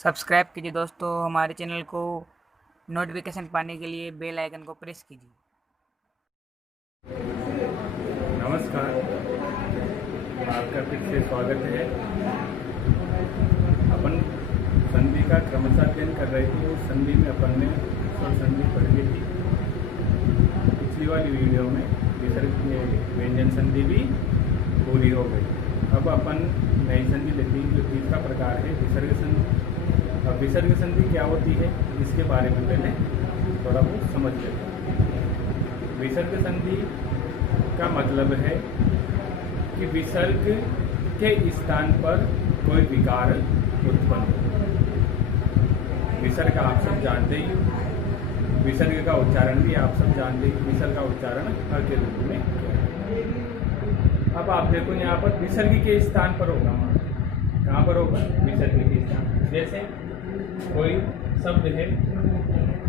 Subscribe कीजिए दोस्तों हमारे चैनल को। नोटिफिकेशन पाने के लिए बेल आइकन को प्रेस कीजिए। नमस्कार, आपका फिर से स्वागत है। अपन संधि का क्रमशः अध्ययन कर रहे थे। उस संधि में अपन ने स्वर संधि पढ़ ली थी। पिछली वाली वीडियो में विसर्ग की व्यंजन संधि भी पूरी हो गई। अब अपन नई संधि लेते हैं, जो तीसरा प्रकार है विसर्ग संधि। अब विसर्ग संधि क्या होती है, इसके बारे में पहले थोड़ा बहुत समझ लेते हैं। विसर्ग संधि का मतलब है कि विसर्ग के स्थान पर कोई विकार उत्पन्न हो। विसर्ग आप सब जानते ही हो, विसर्ग का उच्चारण भी आप सब जानते ही। विसर्ग का उच्चारण हर के रूप में। अब आप देखो यहाँ पर विसर्ग के स्थान पर होगा, कहाँ पर होगा? विसर्ग के स्थान। जैसे कोई शब्द है,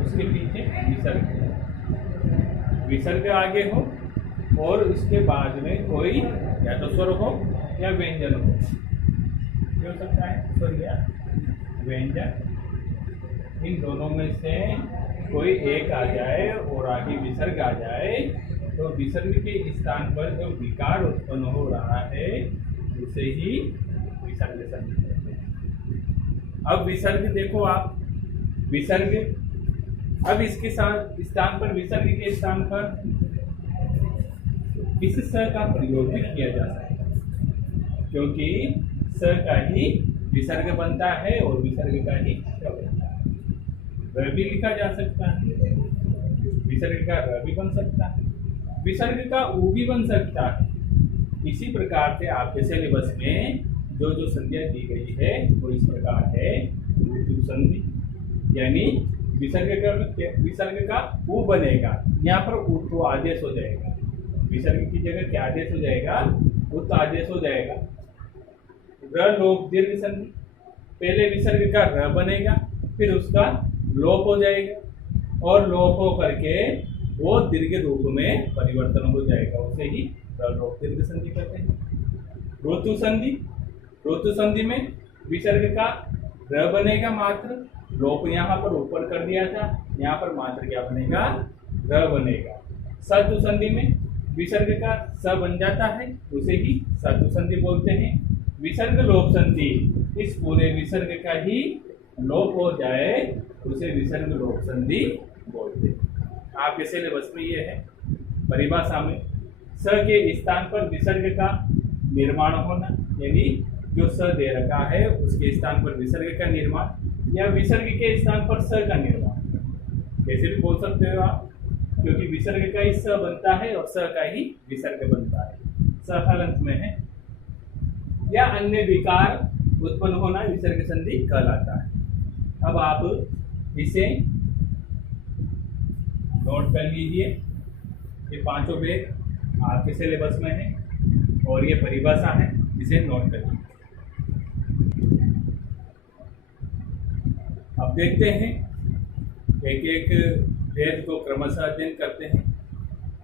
उसके पीछे विसर्ग है, विसर्ग आगे हो और उसके बाद में कोई या तो स्वर हो या व्यंजन हो। ये हो सकता है स्वर या व्यंजन। इन दोनों में से कोई एक आ जाए और आगे विसर्ग आ जाए तो विसर्ग के स्थान पर जो विकार उत्पन्न हो रहा है उसे ही विसर्ग संधि कहते हैं। अब विसर्ग देखो आप, विसर्ग अब इसके साथ स्थान पर, विसर्ग के स्थान पर इस स का प्रयोग भी किया जा सकता है, क्योंकि स का ही विसर्ग बनता है और विसर्ग का ही स बनता है। र भी लिखा जा सकता है, विसर्ग का र भी बन सकता है, विसर्ग का उ भी बन सकता है। इसी प्रकार से आपके सिलेबस में जो जो संधियां दी गई है वो इस प्रकार है। ऋतु संधि, यानी विसर्ग का उ बनेगा, यहाँ पर उ तो आदेश हो जाएगा। विसर्ग की जगह क्या आदेश हो जाएगा? उत आदेश हो जाएगा। र लोप दीर्घ संधि, पहले विसर्ग का र बनेगा, फिर उसका लोप हो जाएगा और लोप हो करके वो दीर्घ रूप में परिवर्तन हो जाएगा, उसे ही र लोप दीर्घ संधि कहते हैं। ऋतु संधि, ऋतु संधि में विसर्ग का र बनेगा मात्र, लोप यहाँ पर ऊपर कर दिया था, यहाँ पर मात्र क्या बनेगा? र बनेगा। सतु संधि में विसर्ग का स बन जाता है, उसे ही सतु संधि बोलते हैं। विसर्ग लोप संधि, इस पूरे विसर्ग का ही लोप हो जाए उसे विसर्ग लोप संधि बोलते हैं। आपके सिलेबस में ये है। परिभाषा में स के स्थान पर विसर्ग का निर्माण होना, यानी जो स दे रखा है उसके स्थान पर विसर्ग का निर्माण, या विसर्ग के स्थान पर स का निर्माण, कैसे भी बोल सकते हो आप, क्योंकि विसर्ग का ही स बनता है और स का ही विसर्ग बनता है। स हलंत में है। या अन्य विकार उत्पन्न होना विसर्ग संधि कहलाता है। अब आप इसे नोट कर लीजिए। ये पांचों भेद आपके सिलेबस में है और ये परिभाषा है, इसे नोट कर लीजिए। अब देखते हैं, एक एक भेद को क्रमशः अध्ययन करते हैं।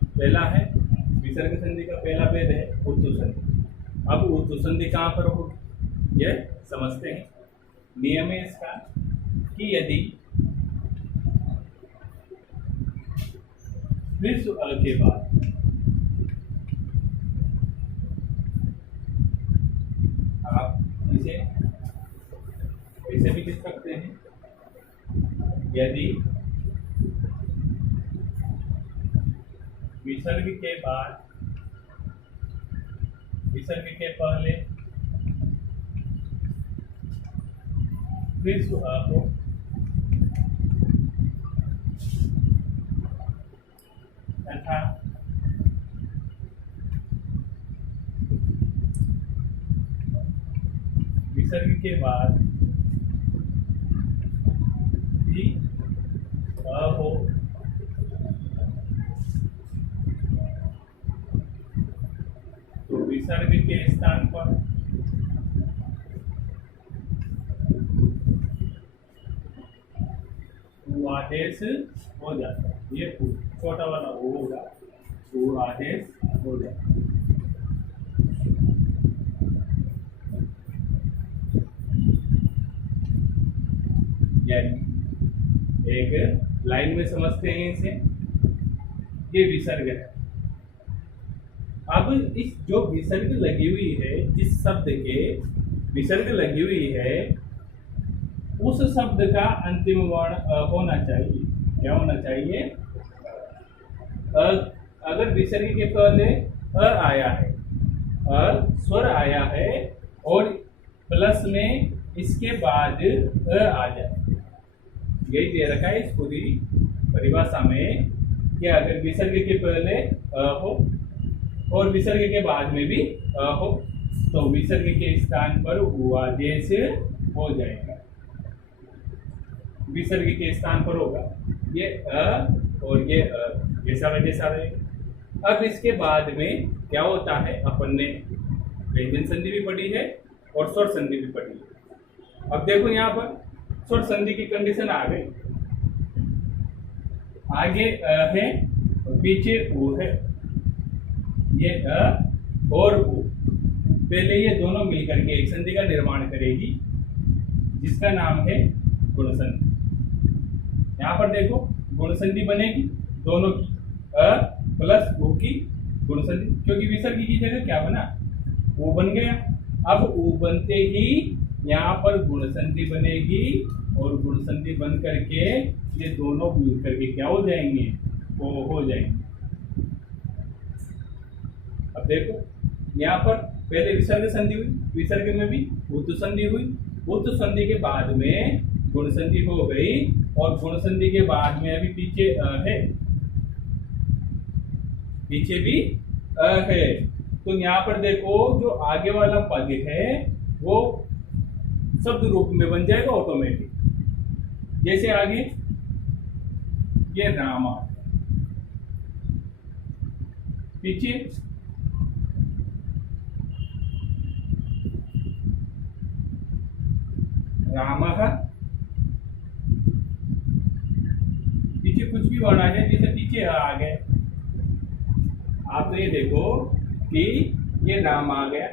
पहला है विसर्ग संधि का पहला भेद है ऊतु संधि। अब ऊतु संधि कहाँ पर होगी यह समझते हैं। नियम है इसका कि यदि विश्व अ के बाद आप इसे ऐसे भी लिख सकते हैं, यदि विसर्ग के बाद, विसर्ग के पहले विश्व अ हो तथा विसर्ग के बाद भी अ हो तो विसर्ग के स्थान पर उ आदेश हो जाता है। ये छोटा वाला वो होगा, उ आदेश हो जाता है। यानी एक लाइन में समझते हैं इसे, ये विसर्ग है। अब इस जो विसर्ग लगी हुई है, जिस शब्द के विसर्ग लगी हुई है, उस शब्द का अंतिम वर्ण होना चाहिए। क्या होना चाहिए? अगर विसर्ग के पहले आया है, स्वर आया है और प्लस में इसके बाद आ जाए, यही दे रखा है इस पूरी परिभाषा में कि अगर विसर्ग के पहले हो और विसर्ग के बाद में भी हो तो विसर्ग के स्थान पर उ आदेश हो जाएगा। विसर्ग के स्थान पर होगा ये और ये जैसा वैसा रहेगा। अब इसके बाद में क्या होता है, अपन ने व्यंजन संधि भी पढ़ी है और स्वर संधि भी पढ़ी है। अब देखो यहाँ पर स्वर संधि की कंडीशन आ गई, आगे है पीछे उ है, ये और उ, पहले ये दोनों मिलकर के एक संधि का निर्माण करेगी जिसका नाम है गुण संधि। यहाँ पर देखो गुण संधि बनेगी दोनों की, प्लस उ की गुण संधि, क्योंकि विसर्ग की जगह क्या बना, उ बन गया। अब उ बनते ही यहाँ पर गुण संधि बनेगी और गुण संधि बन करके ये दोनों मिल करके क्या हो जाएंगे, वो हो जाएंगे। अब देखो यहाँ पर पहले विसर्ग संधि हुई, विसर्ग में भी उत्तु संधि हुई, उत्तु संधि के बाद में गुण संधि हो गई और गुण संधि के बाद में अभी पीछे है, पीछे भी है। तो यहाँ पर देखो जो आगे वाला पद है वो शब्द रूप में बन जाएगा ऑटोमेटिक। जैसे आगे ये रामा, पीछे रामः, पीछे कुछ भी वर्ण आ जाए, जैसे पीछे आ गए। आप तो ये देखो कि ये राम आ गया,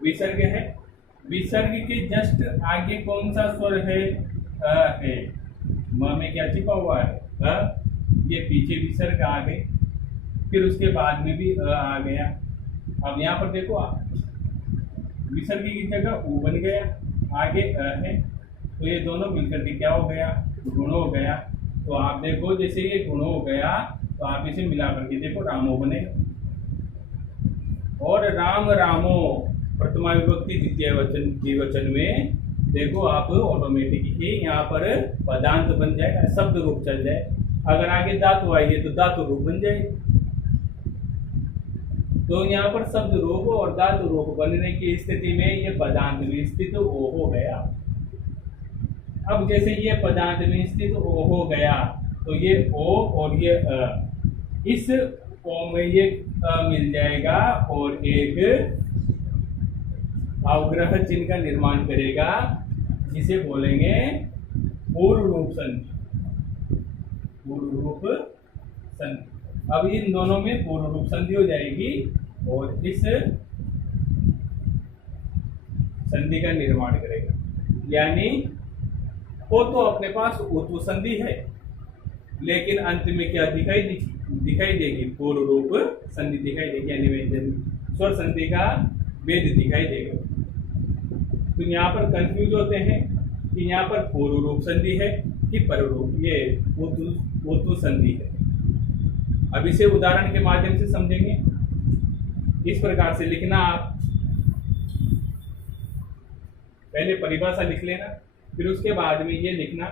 विसर्ग है, विसर्ग के जस्ट आगे कौन सा स्वर है, है। म में क्या छिपा हुआ है, ये पीछे विसर्ग आ गए, फिर उसके बाद में भी आ गया। अब यहाँ पर देखो विसर्ग की जगह उ बन गया, आगे है, तो ये दोनों मिलकर के क्या हो गया, गुण हो गया। तो आप देखो जैसे ये गुण हो गया तो आप इसे मिला करके देखो रामो बनेगा। और राम रामो प्रथमा विभक्ति द्वितीय वचन द्विवचन में देखो आप ऑटोमेटिक ही यहाँ पर पदांत बन जाएगा, शब्द रूप चल जाए। अगर आगे धातु आएगी तो धातु रूप बन जाएगी। तो यहाँ पर शब्द रूप और धातु रूप बनने की स्थिति में ये पदांत में स्थित ओ हो गया। अब जैसे ये पदांत में स्थित ओ हो गया तो ये ओ और ये इस ओ में ये मिल जाएगा और एक अवग्रह चिन्ह का निर्माण करेगा जिसे बोलेंगे पूर्व रूप संधि। पूर्व रूप संधि। अब इन दोनों में पूर्व रूप संधि हो जाएगी और इस संधि का निर्माण करेगा। यानी वो तो अपने पास उत्तु संधि है लेकिन अंत में क्या दिखाई देगी, पूर्व रूप संधि दिखाई देगी, यानी व्यंजन स्वर संधि का वेद दिखाई देगा। तो यहाँ पर कंफ्यूज होते हैं कि यहाँ पर पूर्व रूप संधि है कि पर रूप ये उत्तु संधि है। अब इसे उदाहरण के माध्यम से समझेंगे। इस प्रकार से लिखना, आप पहले परिभाषा लिख लेना, फिर उसके बाद में ये लिखना,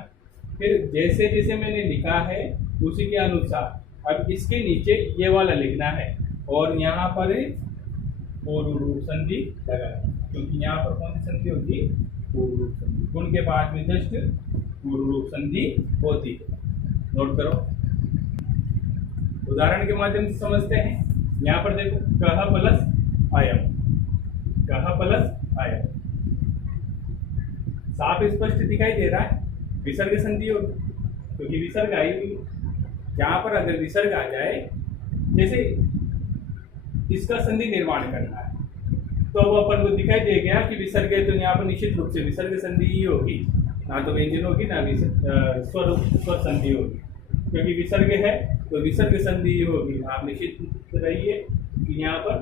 फिर जैसे जैसे मैंने लिखा है उसी के अनुसार अब इसके नीचे ये वाला लिखना है और यहाँ पर पूर्व रूप संधि लगाना, क्योंकि यहाँ पर कौन सी संधि होगी, पूर्व रूप संधि। गुण के बाद में जस्ट पूर्व रूप संधि होती है। नोट करो, उदाहरण के माध्यम से समझते हैं। यहाँ पर देखो कह प्लस अयम, कह प्लस अयम साफ स्पष्ट दिखाई दे रहा है, विसर्ग संधि होगी क्योंकि विसर्ग आई हुई। यहाँ पर अगर विसर्ग आ जाए, जैसे इसका संधि निर्माण करना है तो अब अपन को दिखाई दे गया कि विसर्ग है तो यहाँ पर निश्चित रूप से विसर्ग संधि ही होगी। ना तो व्यंजन होगी ना स्वर स्वर संधि होगी, क्योंकि विसर्ग है तो विसर्ग संधि होगी। आप निश्चित रहिए कि यहाँ पर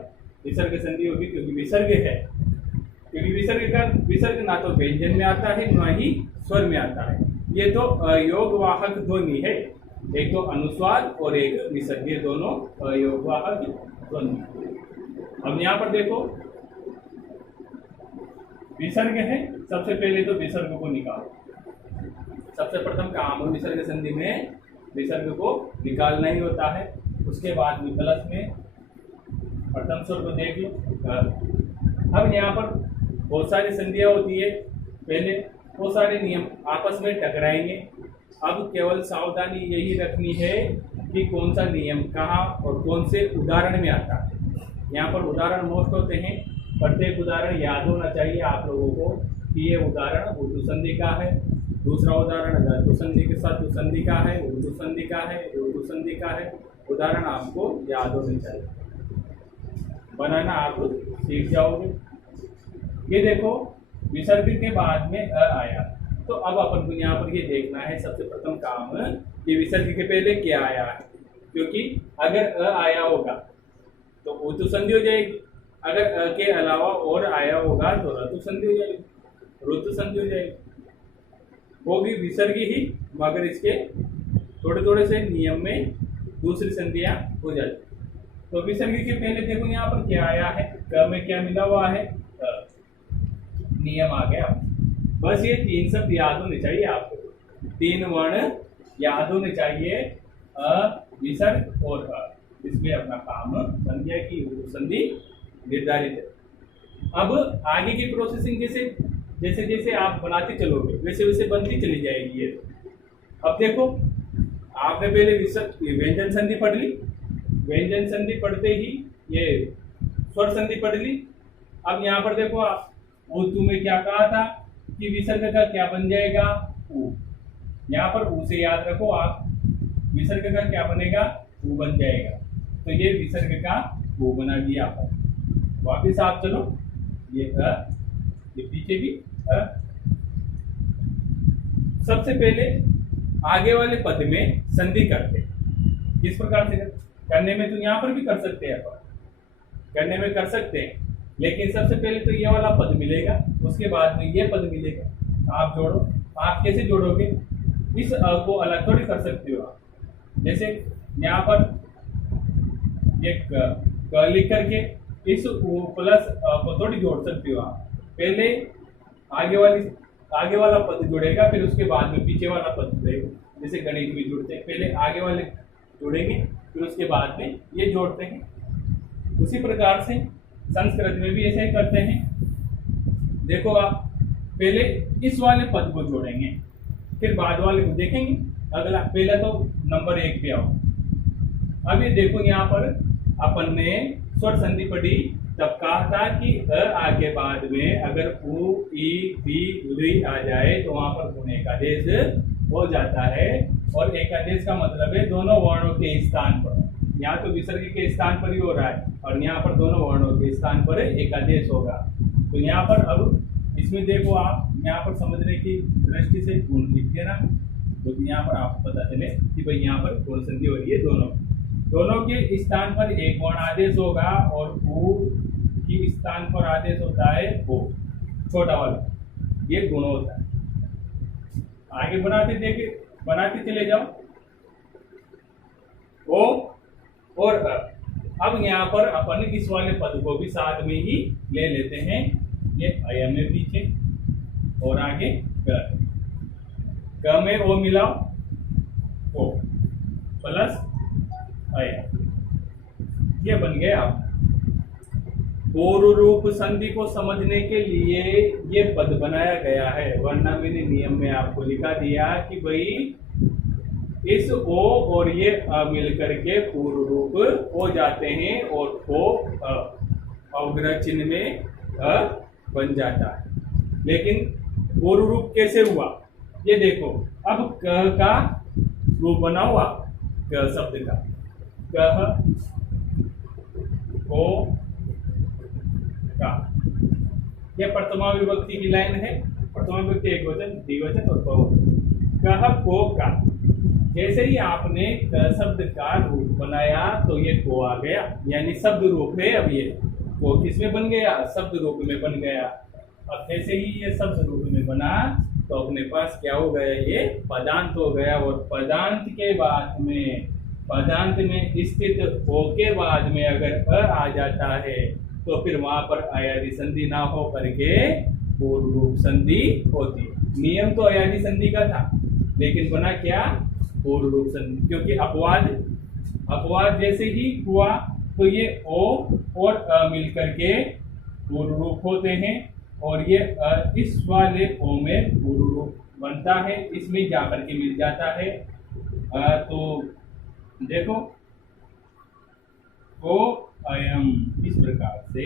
विसर्ग संधि होगी, क्योंकि विसर्ग है, क्योंकि विसर्ग ना तो व्यंजन में आता है ना ही स्वर में आता है। ये तो अयोगवाहक ध्वनि है, एक तो अनुस्वार और एक विसर्ग, ये दोनों अयोगवाहक ध्वनि। अब यहाँ पर देखो विसर्ग है, सबसे पहले तो विसर्ग को निकालो। सबसे प्रथम काम विसर्ग संधि में विसर्ग को निकालना ही होता है। उसके बाद में प्लस में प्रथम स्वर को देख लो। अब यहाँ पर बहुत सारी संधियां होती है, पहले वो सारे नियम आपस में टकराएंगे। अब केवल सावधानी यही रखनी है कि कौन सा नियम कहाँ और कौन से उदाहरण में आता है। यहाँ पर उदाहरण मोस्ट होते हैं, प्रत्येक उदाहरण याद होना चाहिए आप लोगों को कि ये उदाहरण उर्दू संधि का है, दूसरा उदाहरण धातु संधि के साथ संधि का है, उर्दू संधि का है, उर्दू संधि का है। उदाहरण आपको याद होने चाहिए, बनाना आप सीख जाओगे। ये देखो विसर्ग के बाद में अ आया, तो अब अपन को यहाँ पर ये देखना है सबसे प्रथम काम कि विसर्ग के पहले क्या आया है, क्योंकि अगर अ आया होगा तो उर्दू संधि हो जाएगी, अगर अ के अलावा और आया होगा तो रतु संधि हो जाएगी, ऋतु संधि हो जाएगी। वो भी विसर्ग ही, मगर इसके थोड़े थोड़े से नियम में दूसरी संधियां हो जाती। तो विसर्ग के पहले देखो यहाँ पर क्या आया है, क में क्या मिला हुआ है, नियम आ गया। बस ये तीन शब्द याद होने चाहिए आपको, तीन वर्ण याद होने चाहिए, अ, विसर्ग और अ। इसमें अपना काम बन गया कि संधि निर्धारित है। अब आगे की प्रोसेसिंग जैसे जैसे आप बनाते चलोगे वैसे वैसे बनती चली जाएगी ये। अब देखो आपने पहले व्यंजन संधि पढ़ ली, व्यंजन संधि पढ़ते ही ये स्वर संधि पढ़ ली। अब यहाँ पर देखो आप उर्दू में क्या कहा था कि विसर्ग का क्या बन जाएगा, ऊ। यहाँ पर ऊ से याद रखो आप, विसर्ग का क्या बनेगा, ऊ बन जाएगा। तो ये विसर्ग का ऊ बना दिया आपको। वापिस आप चलो, ये अ, ये पीछे भी अ। सबसे पहले आगे वाले पद में संधि करते, किस प्रकार से करने में तो यहाँ पर भी कर सकते हैं, करने में कर सकते हैं, लेकिन सबसे पहले तो ये वाला पद मिलेगा, उसके बाद में ये पद मिलेगा। आप जोड़ो, आप कैसे जोड़ोगे, इस अ को अलग थोड़ी कर सकते हो आप। जैसे यहाँ पर एक क लिख करके इस उ प्लस अ को थोड़ी जोड़ सकते हो आप। पहले आगे वाला पद जुड़ेगा, फिर उसके बाद में पीछे वाला पद जुड़ेगा। जैसे गणित में जुड़ते हैं, पहले आगे वाले जुड़ेंगे फिर उसके बाद में ये जोड़ते हैं। उसी प्रकार से संस्कृत में भी ऐसे ही करते हैं। देखो आप पहले इस वाले पद को जोड़ेंगे, फिर बाद वाले को देखेंगे। अगला पहले तो नंबर 1 पे आओ। अब ये देखो यहाँ पर अपन ने स्वर संधि पढ़ी, तब कहा था कि अ आगे बाद में अगर उ ई बी री आ जाए तो वहां पर गुण एकादेश हो जाता है। और एकादेश का मतलब है दोनों वर्णों के स्थान पर, यहाँ तो विसर्ग के स्थान पर ही हो रहा है और यहाँ पर दोनों वर्णों के स्थान पर एकादेश होगा। तो यहाँ पर अब इसमें देखो आप यहाँ पर समझने की दृष्टि से गुण लिख देना, तो यहाँ पर आपको पता चले कि भाई यहाँ पर गुण संधि हो रही है। दोनों के स्थान पर एक वर्ण आदेश होगा और उ की स्थान पर आदेश होता है ओ, छोटा वाला, ये गुण होता है। आगे बनाते चले जाओ, ओ और अ। अब यहाँ पर अपन इस वाले पद को भी साथ में ही ले लेते हैं, ये अय में पीछे और आगे क में ओ मिलाओ, ओ प्लस अय, ये बन गया। आप पूर्व रूप संधि को समझने के लिए ये पद बनाया गया है, वरना मैंने नियम में आपको लिखा दिया कि भाई इस ओ और ये अ मिलकर के पूर्व रूप हो जाते हैं और ओ अवग्रह चिन्ह में अ बन जाता है। लेकिन पूर्व रूप कैसे हुआ ये देखो, अब क का रूप बना हुआ, क शब्द का, कह को का, यह प्रथमा विभक्ति की लाइन है। वर्तमान व्यक्ति एक वचन, द्विवचन और बहुवचन। कह, को, का। जैसे ही आपने क शब्द का रूप बनाया तो ये को आ गया, यानी शब्द रूप है। अब ये को किस में बन गया? शब्द रूप में बन गया। अब जैसे ही ये शब्द रूप में बना तो अपने पास क्या हो गया? ये पदांत हो गया। और पदांत के बाद में, पदांत में स्थित हो के बाद में अगर अ आ जाता है तो फिर वहां पर अयादी संधि ना हो करके पूर्ण रूप संधि होती। नियम तो अयादी संधि का था, लेकिन बना क्या? पूर्ण रूप संधि। क्योंकि अपवाद जैसे ही हुआ तो ये ओ और अ मिल करके पूर्ण रूप होते हैं, और ये इस वाले ओ में पूर्ण रूप बनता है, इसमें जाकर के मिल जाता है। तो देखो, ओ अयम, इस प्रकार से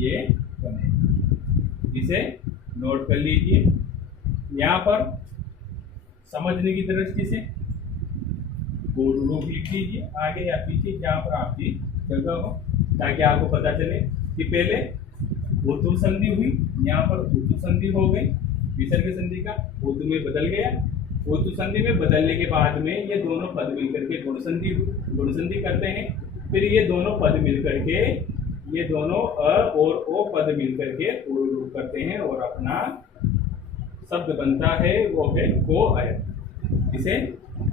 ये बने। इसे नोट कर लीजिए। यहाँ पर समझने की दृष्टि से पूर्ण रूप लिख लीजिए आगे या पीछे, जहाँ पर आपकी जगह हो, ताकि आपको पता चले कि पहले उत्तु संधि हुई, यहाँ पर उत्तु संधि हो गई, विसर्ग संधि का उत्तु में बदल गया। उत्तु संधि में बदलने के बाद में ये दोनों पद मिलकर के गुण संधि करते हैं। फिर ये दोनों पद मिलकर के, ये दोनों अ और ओ पद मिलकर के पूर्ण रूप करते हैं और अपना शब्द बनता है, वो है को अयम। इसे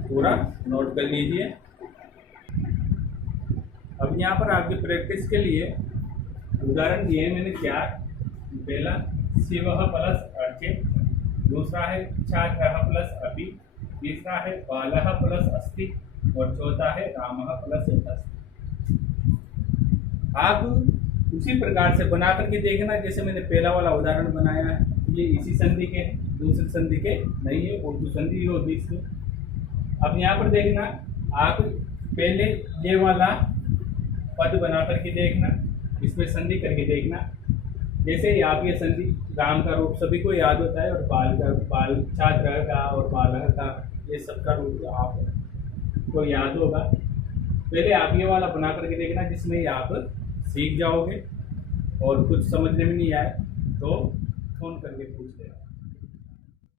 पूरा नोट कर लीजिए। अब यहाँ पर आपकी प्रैक्टिस के लिए उदाहरण दिए मैंने क्या? पहला शिवः प्लस अर्चे, दूसरा है छात्रः प्लस अपि, तीसरा है बालः प्लस अस्ति, और चौथा है रामः प्लस अस्ति। आप उसी प्रकार से बना करके देखना जैसे मैंने पहला वाला उदाहरण बनाया है। ये इसी संधि के, दूसरी संधि के नहीं है, उर्दू संधि होगी इसमें। अब यहाँ पर देखना, आप पहले ये वाला पद बना करके देखना, इसमें संधि करके देखना। जैसे ही आप ये संधि, राम का रूप सभी को याद होता है, और बाल छात्र का और बालह का, ये सबका रूप आपको याद होगा। पहले आप ये वाला बना करके देखना, जिसमें आप सीख जाओगे। और कुछ समझने में नहीं आए तो फोन करके पूछ लेना।